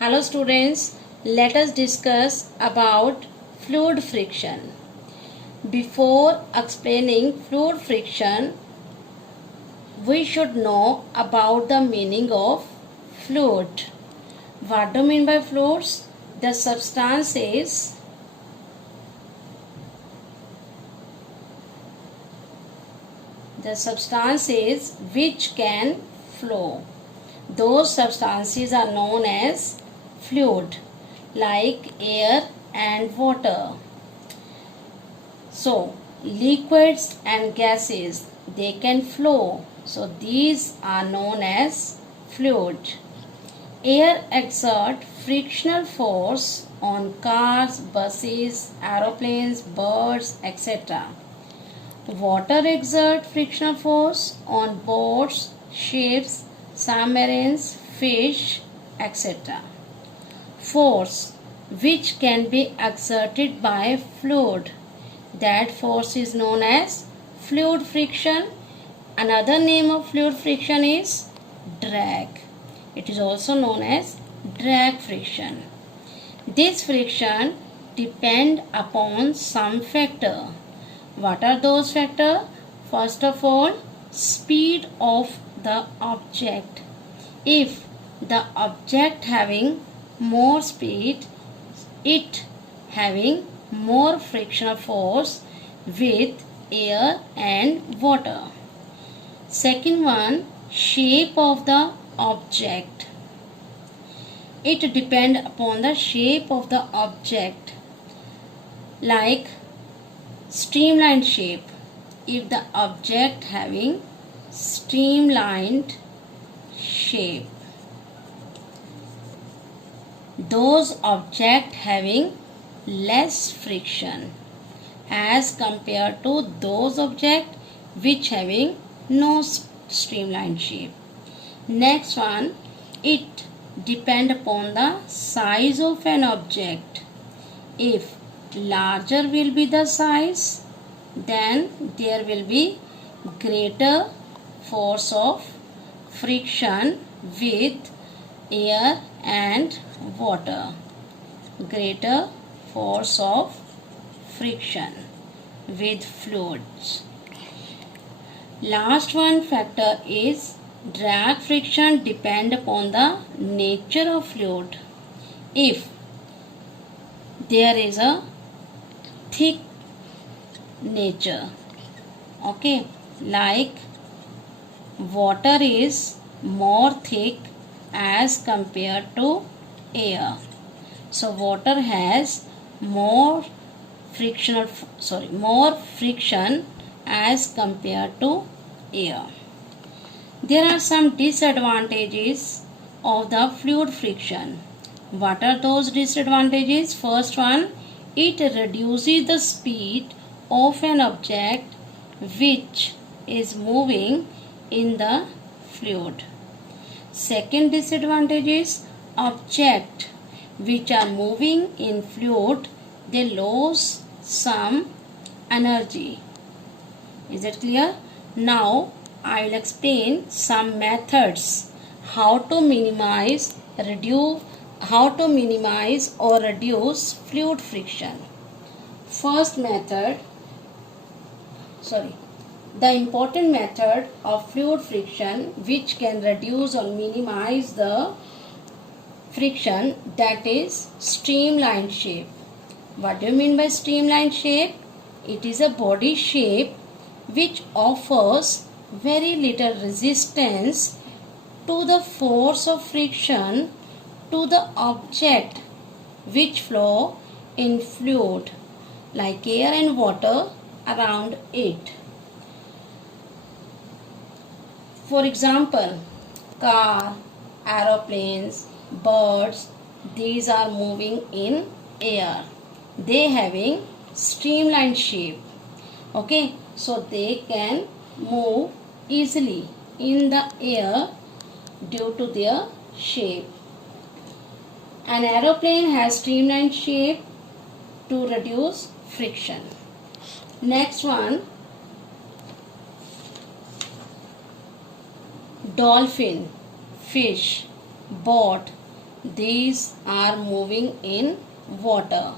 Hello students, let us discuss about fluid friction. Before explaining fluid friction, we should know about the meaning of fluid. What do you mean by fluids? The substances which can flow. Those substances are known as fluid, like air and water. So liquids and gases, they can flow. So these are known as fluid. Air exerts frictional force on cars, buses, aeroplanes, birds, etc. Water exerts frictional force on boats, ships, submarines, fish, etc. Force which can be exerted by fluid, that force is known as fluid friction. Another name of fluid friction is drag. It is also known as drag friction. This friction depends upon some factor. What are those factors? First of all, speed of the object. If the object having more speed, it having more frictional force with air and water. Second one, shape of the object. It depends upon the shape of the object, like streamlined shape. If the object having streamlined shape, those object having less friction as compared to those object which having no streamlined shape. Next one, it depend upon the size of an object. If larger will be the size, then there will be greater force of friction with air and water. Greater force of friction with fluids. Last one factor is drag friction depend upon the nature of fluid. If there is a thick nature, okay, like water is more thick as compared to air. So water has more friction as compared to air. There are some disadvantages of the fluid friction. What are those disadvantages? First one, it reduces the speed of an object which is moving in the fluid. Second disadvantage is objects which are moving in fluid, they lose some energy. Is it clear? Now I will explain some methods how to minimize or reduce fluid friction. First method, the important method of fluid friction which can reduce or minimize the friction, that is streamlined shape. What do you mean by streamlined shape? It is a body shape which offers very little resistance to the force of friction to the object which flow in fluid, like air and water around it. For example, car, aeroplanes, birds, these are moving in air. They having streamlined shape. Okay, so they can move easily in the air due to their shape. An aeroplane has streamlined shape to reduce friction. Next one, dolphin, fish, boat, these are moving in water.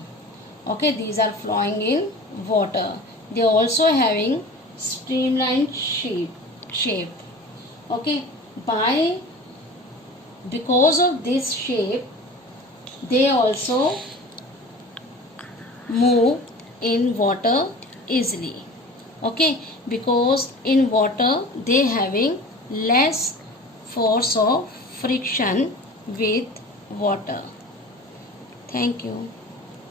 Okay, these are flowing in water. They also having streamlined shape. Okay, because of this shape, they also move in water easily. Okay, because in water they having less force of friction with water. Thank you.